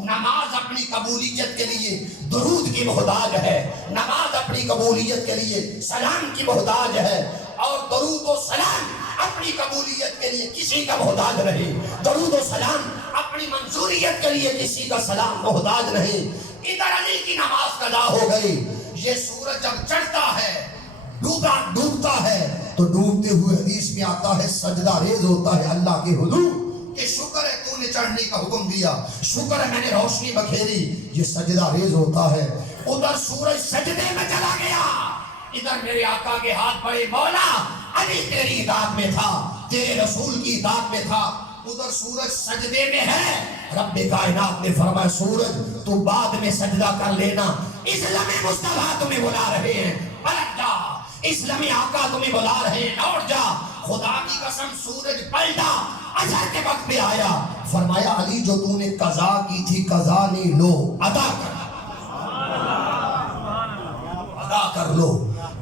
نماز اپنی قبولیت کے لیے درود کی محتاج ہے، نماز اپنی قبولیت کے لیے سلام کی محتاج ہے، اور درود و سلام اپنی قبولیت کے لیے کسی کا محتاج نہیں، درود و سلام اپنی منظوریت کے لیے کسی کا سلام محتاج نہیں۔ ادھر علی کی نماز قضا ہو گئی، یہ سورج جب چڑھتا ہے، ڈوبتا ہے، تو ڈوبتے ہوئے حدیث میں آتا ہے سجدہ ریز ہوتا ہے اللہ کے حضور کہ شکر ہے تو نے چڑھنے کا حکم دیا، شکر ہے میں نے روشنی بکھیری، یہ سجدہ ریز ہوتا ہے۔ ادھر سورج سجدے میں چلا گیا، ادھر میرے آقا کے ہاتھ بڑے، مولا علی تیری اطاعت میں تھا، تیرے رسول کی اطاعت میں تھا، ادھر سورج سجدے میں ہے۔ رب کائنات نے فرمایا سورج تو بعد میں سجدہ کر لینا، اسلام مصطفیٰ تمہیں بلا رہے ہیں، پلٹ جا، اسلامی آقا تمہیں بلا رہے ہیں، لوٹ جا۔ خدا کی قسم سورج پلٹا، عصر کے وقت پہ آیا، فرمایا علی جو تو نے قضا کی تھی قضا نہیں، لو ادا کر، ادا کر لو۔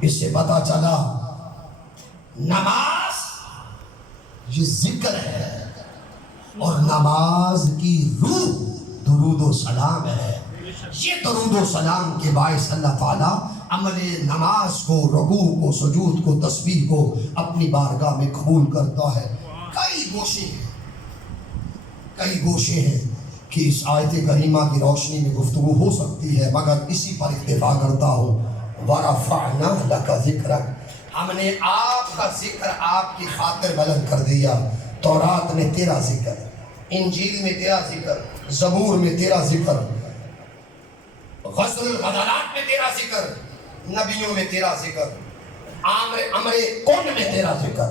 اس سے پتا چلا نماز یہ ذکر ہے، اور نماز کی روح درود و سلام ہے۔ یہ درود و سلام کے باعث اللہ تعالیٰ عمل نماز کو، رکوع کو، سجود کو، تسبیح کو اپنی بارگاہ میں قبول کرتا ہے۔ کئی گوشے ہیں کہ اس آیت کریمہ کی روشنی میں گفتگو ہو سکتی ہے، مگر اسی پر اکتفا کرتا ہوں۔ وَرَفَعْنَا لَكَ ذِكْرَكَ، ہم نے آپ کا ذکر آپ کی خاطر بلند کر دیا۔ تورات میں تیرا ذکر، انجیل میں تیرا ذکر، زبور میں تیرا ذکر، غزل الغزلات میں تیرا ذکر، نبیوں میں تیرا ذکر، امر کون میں تیرا ذکر،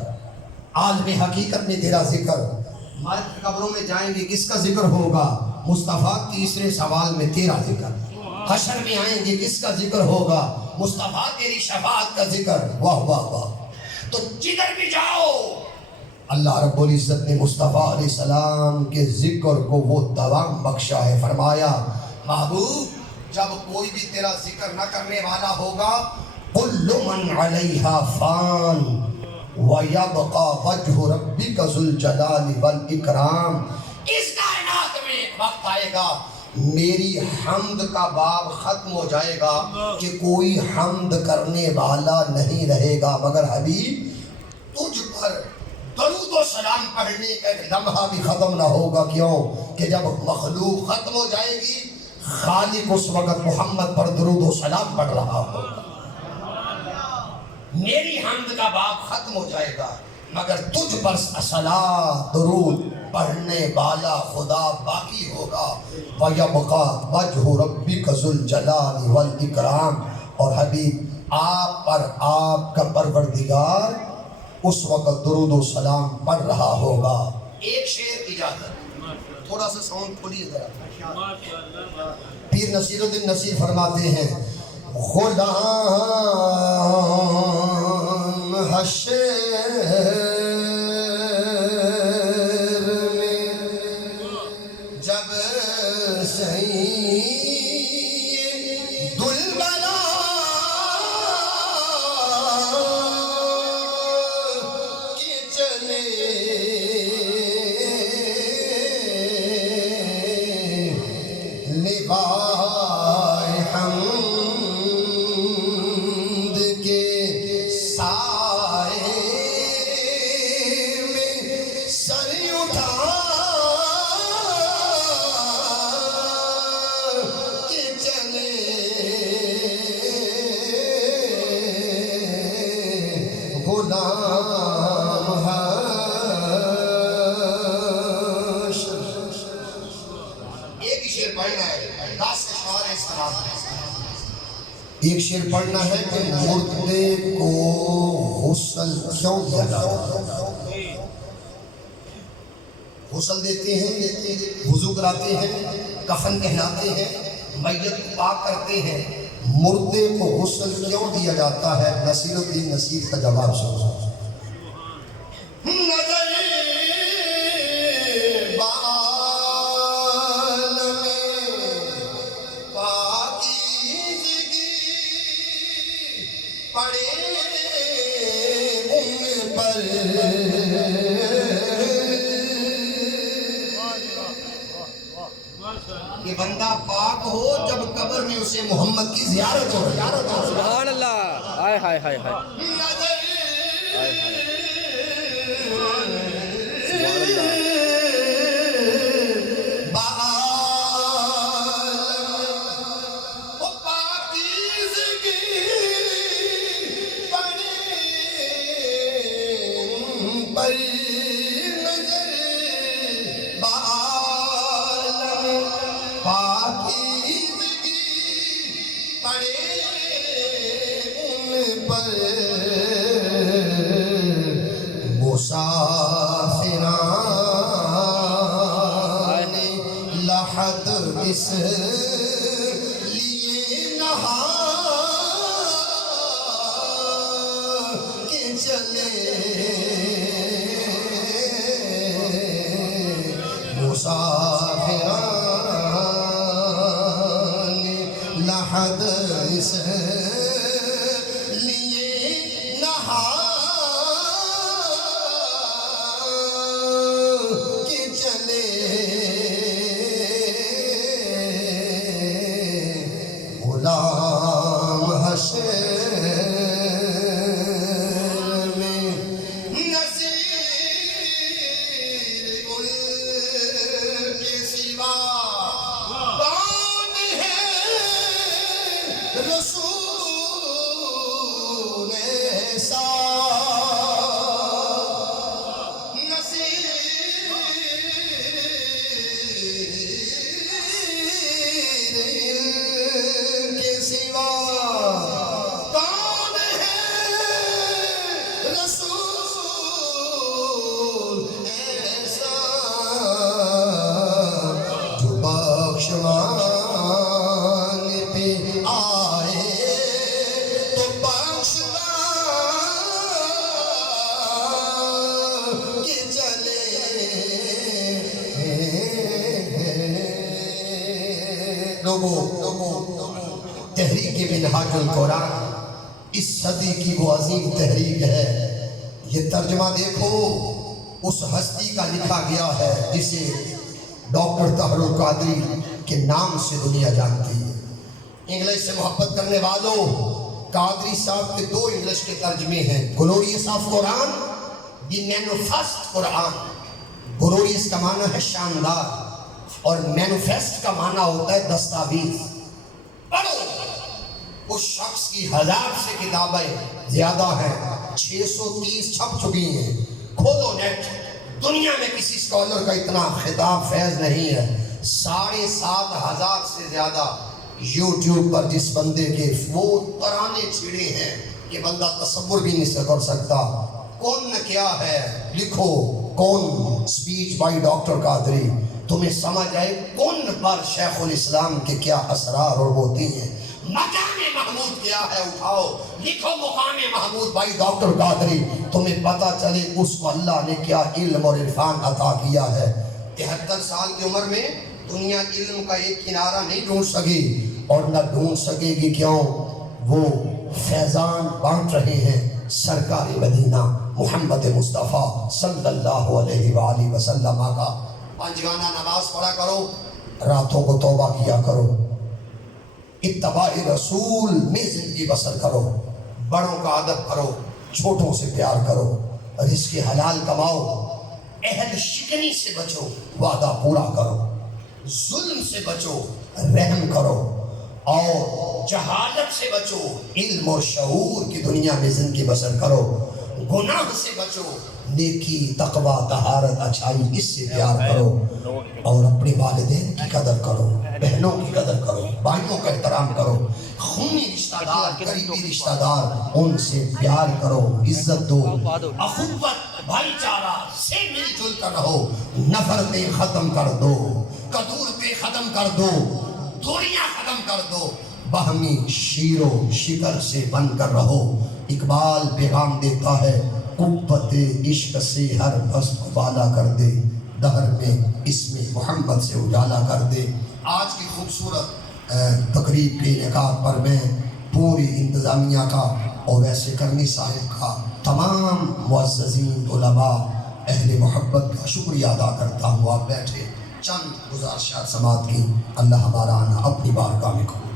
عالم حقیقت میں تیرا ذکر۔ مرد قبروں میں جائیں گے کس کا ذکر ہوگا؟ مصطفیٰ تیسرے سوال میں تیرا ذکر۔ حشر میں آئیں گے کس کا ذکر ہوگا؟ مصطفیٰ تیری شفاعت کا ذکر۔ واہ واہ واہ۔ تو جدھر بھی جاؤ اللہ رب العزت نے مصطفیٰ علیہ السلام کے ذکر کو وہ دوام بخشا ہے۔ فرمایا محبوب جب کوئی بھی تیرا ذکر نہ کرنے والا ہوگا، کل من علیہا فان وَيَبْقَى وَجْهُ رَبِّكَ ذُو الْجَلَالِ وَالْإِكْرَامِ، اس کائنات میں ایک وقت آئے گا میری حمد کا باب ختم ہو جائے گا کہ کوئی حمد کرنے والا نہیں رہے گا، مگر حبیب تجھ پر درود و سلام پڑھنے کا ایک لمحہ بھی ختم نہ ہوگا۔ کیوں کہ جب مخلوق ختم ہو جائے گی، خالق اس وقت محمد پر درود و سلام پڑھ رہا ہوگا۔ میری حمد کا باب ختم ہو جائے گا، مگر تجھ پر صلاۃ درود پڑھنے والا خدا باقی ہوگا۔ وَيَبْقَى وَجْهُ رَبِّكَ ذُو الْجَلَالِ وَالْإِكْرَامِ، اور حبیب آپ پر آپ کا پروردگار اس وقت درود و سلام پڑھ رہا ہوگا۔ ایک شعر کی اجازت، تھوڑا سا ساؤنڈ کھولیے ذرا۔ پیر نصیر الدین نصیر فرماتے ہیں، غلام حشر میں جب سید البلا کے چلے لبائے ایک شعر پڑھنا ہے کہ مردے کو غسل کیوں دیا جاتا ہے؟ غسل دیتے ہیں، وضو کراتے ہیں، کفن پہناتے ہیں، میت کو پاک کرتے ہیں، مردے کو غسل کیوں دیا جاتا ہے؟ نصیر الدین نصیر کا جواب سنو۔ کہ بندہ پاک ہو جب قبر میں اسے محمد کی زیارت ہو۔ سبحان اللہ، ہائے ہائے ہائے ہائے، اس لیے نہا کے چلے مسافران لحد اس لیے نہا کے چلے غلام حشر میں نصیر رسول ایسا تحریک منہاج القرآن اس صدی کی وہ عظیم تحریک ہے. یہ ترجمہ دیکھو اس ہستی کا لکھا گیا ہے جسے ڈاکٹر طاہر القادری کے نام سے دنیا جانتی ہے. انگلش سے محبت کرنے والوں، قادری صاحب کے 2 انگلش کے ترجمے ہیں. گلوریس آف قرآن، دی مینوفیسٹ قرآن. گلوریس کا معنی ہے شاندار اور مینوفیسٹ کا معنی ہوتا ہے دستاویز. پڑھو، اس شخص کی 1000 سے کتابیں زیادہ ہیں، 630 چھپ چکی ہیں. کھولو نیٹ، دنیا میں کسی اسکالر کا اتنا خطاب فیض نہیں ہے. 7500 سے زیادہ یوٹیوب پر جس بندے کے وہ ترانے چھڑے ہیں کہ بندہ تصور بھی نہیں کر سکتا. کون کیا ہے لکھو، کون سپیچ بائی ڈاکٹر قادری، تمہیں سمجھ آئے کون پر شیخ الاسلام کے کیا اسرار اور ہوتی ہیں. مقام محمود کیا ہے اٹھاؤ لکھو، مقام محمود بائی ڈاکٹر قادری، تمہیں پتہ چلے اس کو اللہ نے کیا علم اور عرفان عطا کیا ہے. 73 سال کی عمر میں دنیا علم کا ایک کنارہ نہیں ڈھونڈ سکی اور نہ ڈھونڈ سکے گی. کیوں؟ وہ فیضان بانٹ رہے ہیں سرکار مدینہ محمد مصطفیٰ صلی اللہ علیہ وآلہ وسلم کا. 5 گانا نماز پڑھا کرو، راتوں کو توبہ کیا کرو، اتباع رسول میں زندگی بسر کرو، بڑوں کا ادب کرو، چھوٹوں سے پیار کرو، رزق حلال کماؤ، اہل شکنی سے بچو، وعدہ پورا کرو، ظلم سے بچو، رحم کرو، اور جہالت سے بچو، علم اور شعور کی دنیا میں زندگی بسر کرو. گناہ سے بچو، نیکی، تقوی، طہارت، اچھائی، اس سے پیار کرو، اور اپنے والدین کی قدر کرو، بہنوں کی قدر کرو، بھائیوں کا احترام کرو، خونی رشتہ دار، قریبی رشتہ دار، ان سے پیار کرو، عزت دو، اخوت، بھائی چارہ سے مل جل کر رہو، نفرتیں ختم کر دو، کدورتیں ختم کر دو، دوریاں ختم کر دو، باہمی شیر و شکر سے بن کر رہو. اقبال پیغام دیتا ہے، قوت عشق سے ہر بست کو بالا کر دے، دہر میں اسم محمد سے اجالا کر دے. آج کی خوبصورت تقریب کے انعقاد پر میں پوری انتظامیہ کا اور ویسے کرنی صاحب کا، تمام معززین علماء اہل محبت کا شکریہ ادا کرتا ہوں. آپ بیٹھے، چند گزارشات سماعت کی. اللہ ہمارا آنا اپنی بارگاہ میں قبول